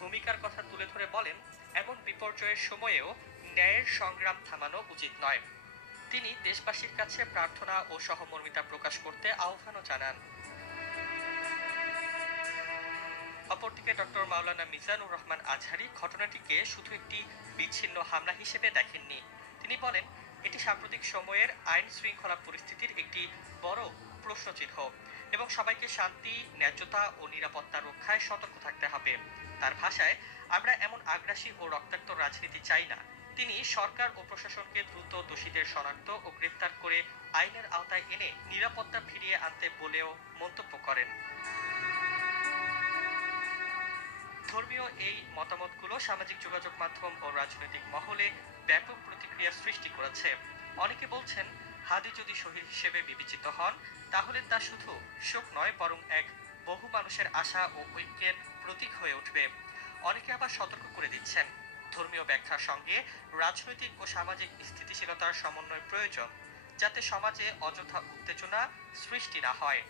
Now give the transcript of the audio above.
ভূমিকার কথা তুলে ধরে বলেন, এমন বিপর্যয়ের সময়েও ন্যায়ের সংগ্রাম থামানো উচিত নয়। তিনি দেশবাসীর কাছে প্রার্থনা ও সহমর্মিতা প্রকাশ করতে আহ্বানও জানান। অপরদিকে ডক্টর মাওলানা মিজানুর রহমান আজহারী ঘটনাটিকে শুধু একটি বিচ্ছিন্ন হামলা হিসেবে দেখেননি। তিনি বলেন, এটি সাম্প্রতিক সময়ের আইন শৃঙ্খলা পরিস্থিতির একটি বড় প্রশ্নচিহ্ন এবং সবাইকে শান্তি, ন্যায্যতা ও নিরাপত্তা রক্ষায় সতর্ক থাকতে হবে। তার ভাষায়, আমরা এমন আগ্রাসী ও রক্তাক্ত রাজনীতি চাই না। তিনি সরকার ও প্রশাসনকে দ্রুত দোষীদের শনাক্ত ও গ্রেপ্তার করে আইনের আওতায় এনে নিরাপত্তা ফিরিয়ে আনতে বলেও মন্তব্য করেন। ধর্মীয় এই মতামতগুলো সামাজিক যোগাযোগ মাধ্যম ও রাজনৈতিক মহলে ব্যাপক প্রতিক্রিয়া সৃষ্টি করেছে। অনেকে বলছেন, হাদি যদি শহীদ হিসেবে বিবেচিত হন, তাহলে তা শুধু শোক নয়, বরং এক বহু মানুষের আশা ও ঐক্যের প্রতীক হয়ে উঠবে। অনেকে আবার সতর্ক করে দিচ্ছেন, ধর্মীয় ব্যাখ্যার সঙ্গে রাজনৈতিক ও সামাজিক স্থিতিশীলতার সমন্বয় প্রয়োজন, যাতে সমাজে অযথা উত্তেজনা সৃষ্টি না হয়।